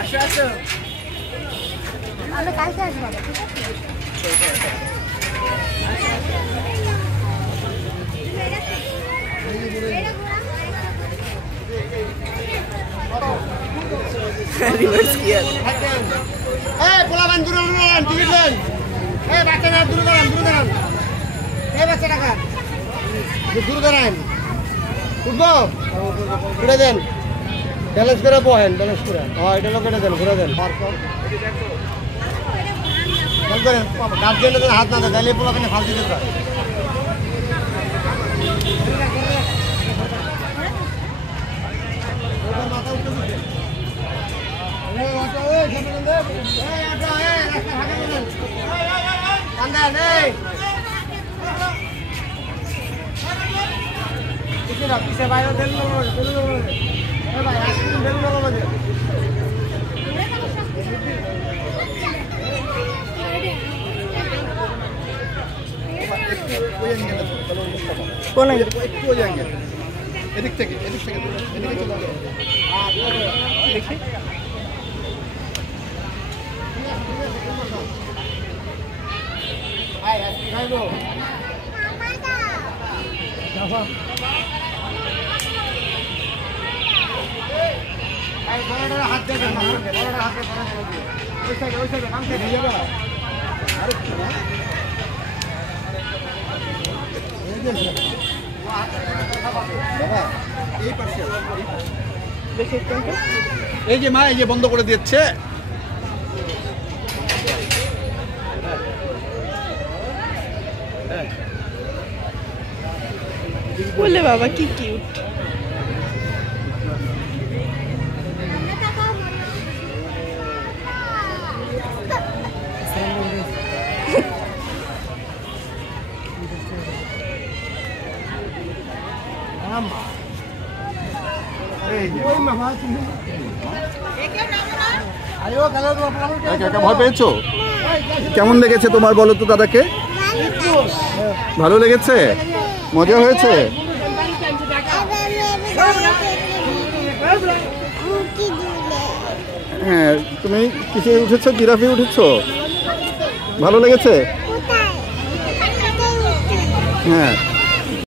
আসো আসো, আমরা কালকে আসবো ঠিক আছে। Reverse gear. এই পোলাবান দূরে দাঁড়ান, টিকিট নেন। এই বাচ্চারা দূরে দাঁড়ান, দূরে দাঁড়ান। এই বাচ্চা টাকা দূরে দাঁড়ান। উঠবো ঘুরে দেন, ব্যালেন্স করে বহেন, ব্যালেন্স করে। হ্যাঁ এটা কেটে দেন, ঘুরে দেন। গার্জেনের হাত না দেয়, তাহলে পোলাপানে ফাল দিতে পারে। কোন একটু ওই অ্যাঙ্গেল, এদিক থেকে এদিকে চলে আসবে। দেখি হাত দেবেন না, হাতে ওই সাইডে ওই সাইডে কাম থেকে যাবে। এই যে মা, এই যে বন্ধ করে দিচ্ছে। বলে বাবা কি কিউট। ভয় পেয়েছো? কেমন লেগেছে তোমার, বলো তো দাদাকে? ভালো লেগেছে? মজা হয়েছে? হ্যাঁ, তুমি কিসে উঠেছো? জিরাফে উঠেছো? ভালো লেগেছে? হ্যাঁ।